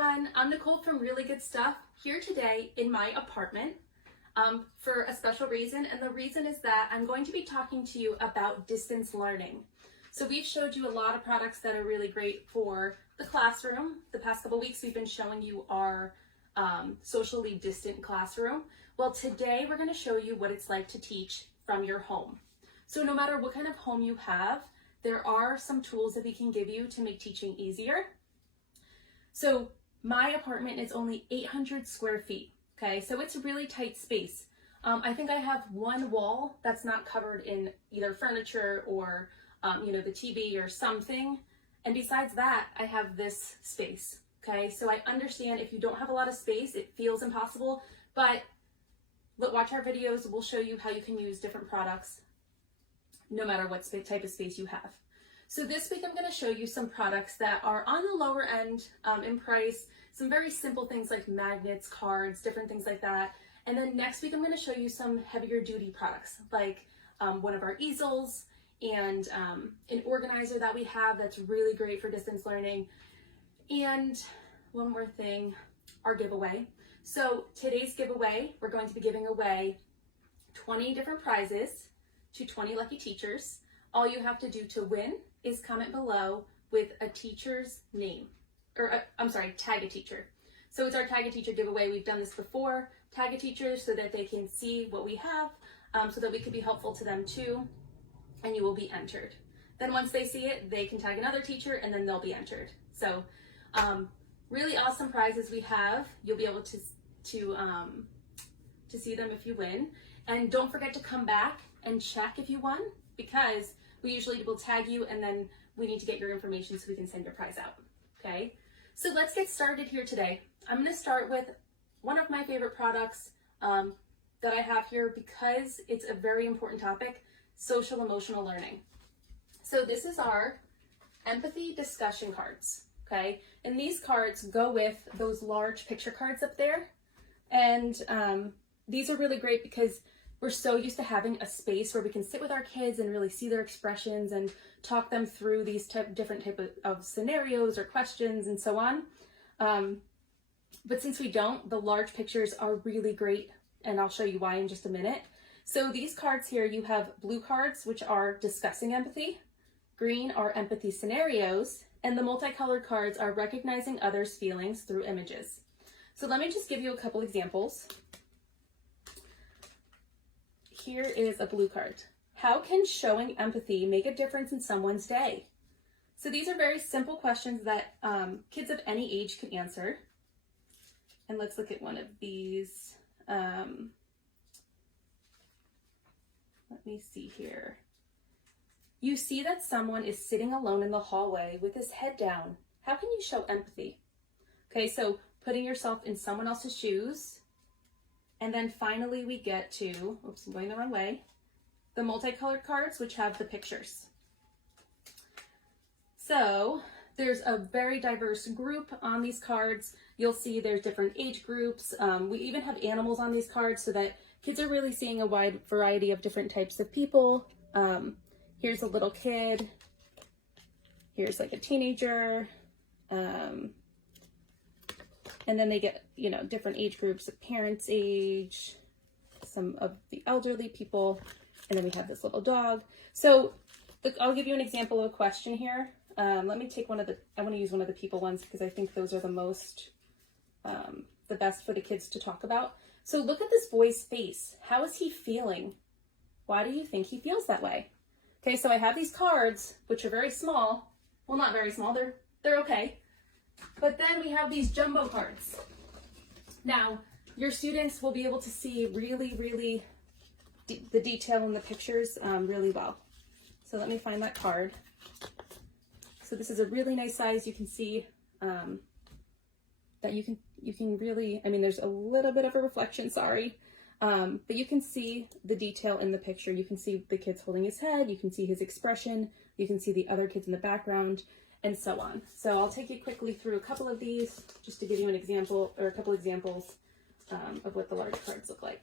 everyone, I'm Nicole from Really Good Stuff, here today in my apartment for a special reason, and the reason is that I'm going to be talking to you about distance learning. So we've showed you a lot of products that are really great for the classroom. The past couple weeks we've been showing you our socially distant classroom. Well, today we're going to show you what it's like to teach from your home. So no matter what kind of home you have, there are some tools that we can give you to make teaching easier. So my apartment is only 800 square feet, okay? So it's a really tight space. I think I have one wall that's not covered in either furniture or, the TV or something. And besides that, I have this space, okay? So I understand if you don't have a lot of space, it feels impossible, but watch our videos. We'll show you how you can use different products no matter what type of space you have. So this week I'm going to show you some products that are on the lower end in price, some very simple things like magnets, cards, different things like that. And then next week I'm going to show you some heavier duty products like one of our easels and an organizer that we have that's really great for distance learning. And one more thing, our giveaway. So today's giveaway, we're going to be giving away 20 different prizes to 20 lucky teachers. All you have to do to win is comment below with a teacher's name, tag a teacher. So it's our tag a teacher giveaway. We've done this before. Tag a teacher so that they can see what we have, so that we could be helpful to them too, and you will be entered. Then once they see it, they can tag another teacher and then they'll be entered. So really awesome prizes we have. You'll be able to see them if you win. And don't forget to come back and check if you won, because we usually will tag you and then we need to get your information so we can send your prize out, okay? So let's get started here today. I'm gonna start with one of my favorite products that I have here because it's a very important topic, social emotional learning. So this is our empathy discussion cards, okay? And these cards go with those large picture cards up there. And these are really great because we're so used to having a space where we can sit with our kids and really see their expressions and talk them through these different type of scenarios or questions and so on. But since we don't, the large pictures are really great, and I'll show you why in just a minute. So these cards here, you have blue cards, which are discussing empathy, green are empathy scenarios, and the multicolored cards are recognizing others' feelings through images. So let me just give you a couple examples. Here is a blue card. How can showing empathy make a difference in someone's day? So these are very simple questions that kids of any age can answer. And let's look at one of these. Let me see here. You see that someone is sitting alone in the hallway with his head down. How can you show empathy? Okay, so putting yourself in someone else's shoes. And then finally we get to, oops, I'm going the wrong way, the multicolored cards, which have the pictures. So there's a very diverse group on these cards. You'll see there's different age groups. We even have animals on these cards so that kids are really seeing a wide variety of different types of people. Here's a little kid. Here's like a teenager. And then they get, different age groups, parents' age, some of the elderly people, and then we have this little dog. So I'll give you an example of a question here. Let me take I want to use one of the people ones because I think those are the most, the best for the kids to talk about. So look at this boy's face. How is he feeling? Why do you think he feels that way? Okay, so I have these cards, which are very small. Well, not very small, they're okay. But then we have these jumbo cards. Now, your students will be able to see really the detail in the pictures really well. So let me find that card. So this is a really nice size. You can see that you can really, there's a little bit of a reflection, sorry. But you can see the detail in the picture. You can see the kid's holding his head. You can see his expression. You can see the other kids in the background, and so on. So I'll take you quickly through a couple of these just to give you an example or a couple examples of what the large cards look like.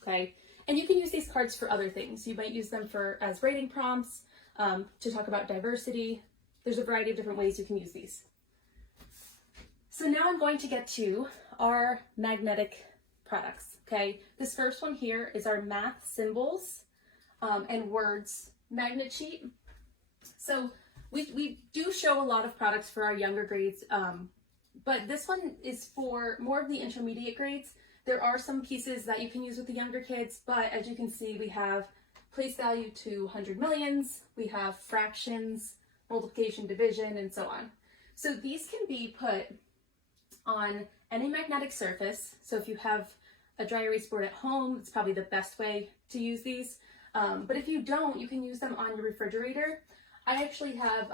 Okay, and you can use these cards for other things. You might use them as writing prompts to talk about diversity. There's a variety of different ways you can use these. So now I'm going to get to our magnetic products, okay? This first one here is our math symbols and words magnet sheet. So we do show a lot of products for our younger grades, but this one is for more of the intermediate grades. There are some pieces that you can use with the younger kids, but as you can see, we have place value to 100 millions, we have fractions, multiplication, division, and so on. So these can be put on any magnetic surface. So if you have a dry erase board at home, it's probably the best way to use these. But if you don't, you can use them on your refrigerator. I actually have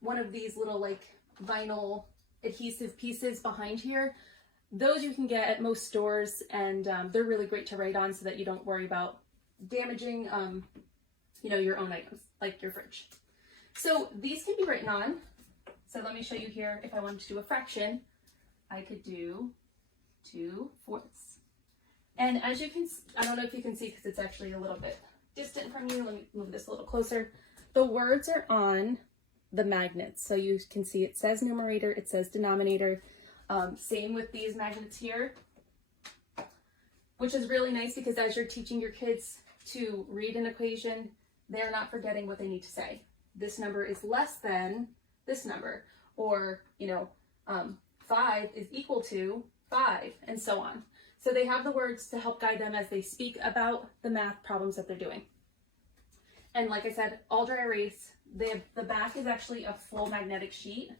one of these little like vinyl adhesive pieces behind here. Those you can get at most stores, and they're really great to write on so that you don't worry about damaging your own items, like your fridge. So these can be written on. So let me show you here. If I wanted to do a fraction, I could do 2/4. And as you can, I don't know if you can see because it's actually a little bit distant from you. Let me move this a little closer. The words are on the magnets. So you can see it says numerator, it says denominator. Same with these magnets here, which is really nice because as you're teaching your kids to read an equation, they're not forgetting what they need to say. This number is less than this number, or 5 is equal to 5, and so on. So they have the words to help guide them as they speak about the math problems that they're doing. And like I said, all dry erase, the back is actually a full magnetic sheet.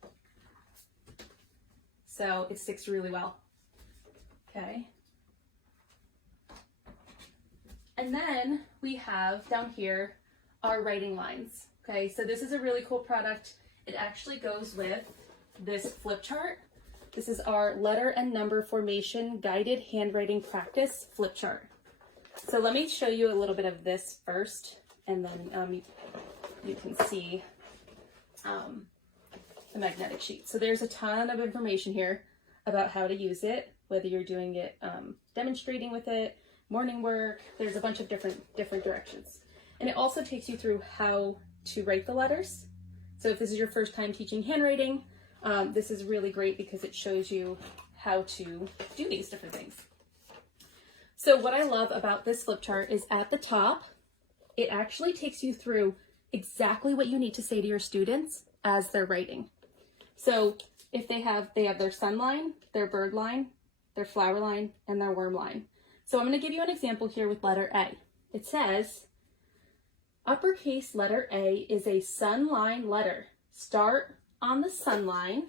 So it sticks really well. Okay. And then we have down here our writing lines. Okay, so this is a really cool product. It actually goes with this flip chart. This is our letter and number formation guided handwriting practice flip chart. So let me show you a little bit of this first, and then you can see the magnetic sheet. So there's a ton of information here about how to use it, whether you're doing it demonstrating with it, morning work. There's a bunch of different directions. And it also takes you through how to write the letters. So if this is your first time teaching handwriting, this is really great because it shows you how to do these different things. So what I love about this flip chart is at the top, it actually takes you through exactly what you need to say to your students as they're writing. So if they have their sun line, their bird line, their flower line, and their worm line. So I'm going to give you an example here with letter A. It says, uppercase letter A is a sun line letter. Start on the sun line.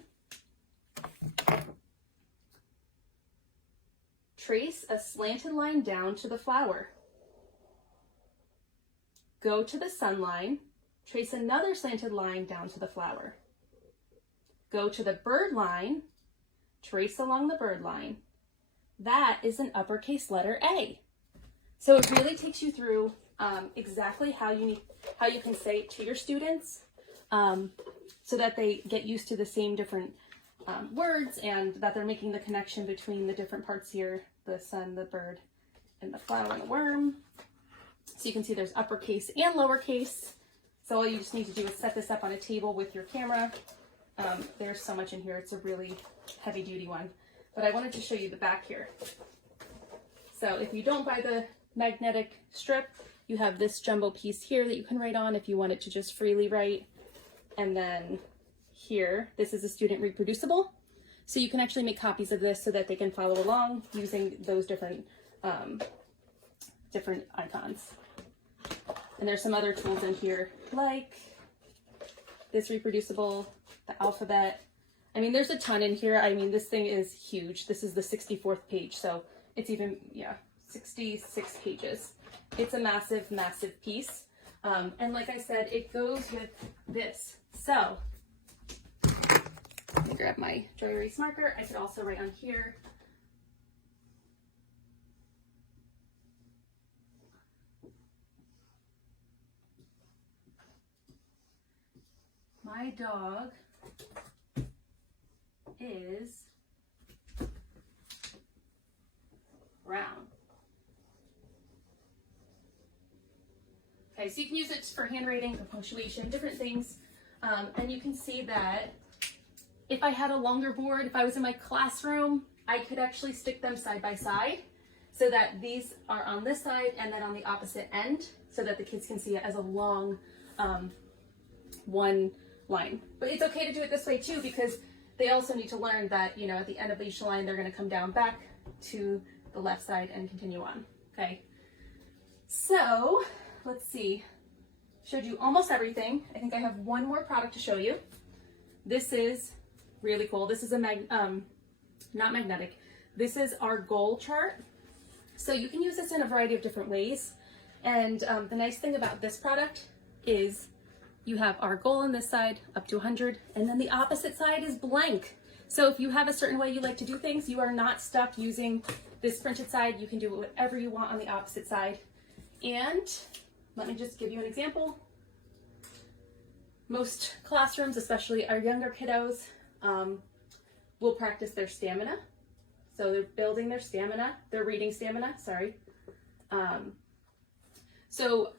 Trace a slanted line down to the flower. Go to the sun line. Trace another slanted line down to the flower. Go to the bird line. Trace along the bird line. That is an uppercase letter A. So it really takes you through exactly how you can say it to your students, so that they get used to the same different words, and that they're making the connection between the different parts here, the sun, the bird, and the flower and the worm. So you can see there's uppercase and lowercase. So all you just need to do is set this up on a table with your camera. There's so much in here. It's a really heavy duty one. But I wanted to show you the back here. So if you don't buy the magnetic strip, you have this jumbo piece here that you can write on if you want it to just freely write. And then here, this is a student reproducible. So you can actually make copies of this so that they can follow along using those different icons. And there's some other tools in here, like this reproducible, the alphabet. I mean, there's a ton in here. I mean, this thing is huge. This is the 64th page, so it's even, 66 pages. It's a massive, massive piece. And like I said, it goes with this. So, let me grab my dry erase marker. I could also write on here. My dog is brown. Okay, so you can use it for handwriting, for punctuation, different things. And you can see that if I had a longer board, if I was in my classroom, I could actually stick them side by side so that these are on this side and then on the opposite end so that the kids can see it as a long one line. But it's okay to do it this way too, because they also need to learn that, you know, at the end of each line, they're going to come down back to the left side and continue on. Okay. So let's see. Showed you almost everything. I think I have one more product to show you. This is really cool. This is a not magnetic. This is our goal chart. So you can use this in a variety of different ways. And the nice thing about this product is you have our goal on this side up to 100, and then the opposite side is blank. So if you have a certain way you like to do things, you are not stuck using this printed side. You can do whatever you want on the opposite side. And let me just give you an example. Most classrooms, especially our younger kiddos, will practice their stamina. So they're building their stamina, their reading stamina, sorry. So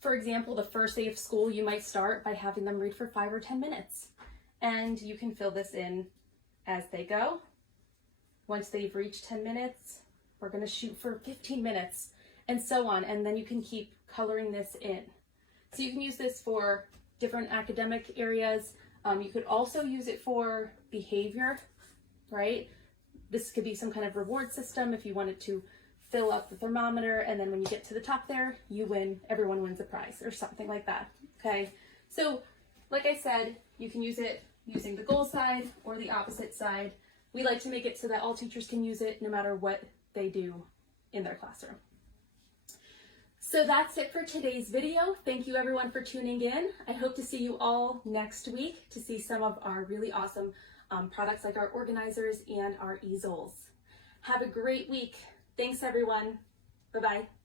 for example, the first day of school, you might start by having them read for 5 or 10 minutes. And you can fill this in as they go. Once they've reached 10 minutes, we're gonna shoot for 15 minutes and so on. And then you can keep coloring this in. So you can use this for different academic areas. You could also use it for behavior, right? This could be some kind of reward system if you wanted to fill up the thermometer, and then when you get to the top there, you win, everyone wins a prize or something like that, okay? So like I said, you can use it using the goal side or the opposite side. We like to make it so that all teachers can use it no matter what they do in their classroom. So that's it for today's video. Thank you everyone for tuning in. I hope to see you all next week to see some of our really awesome products like our organizers and our easels. Have a great week. Thanks everyone. Bye-bye.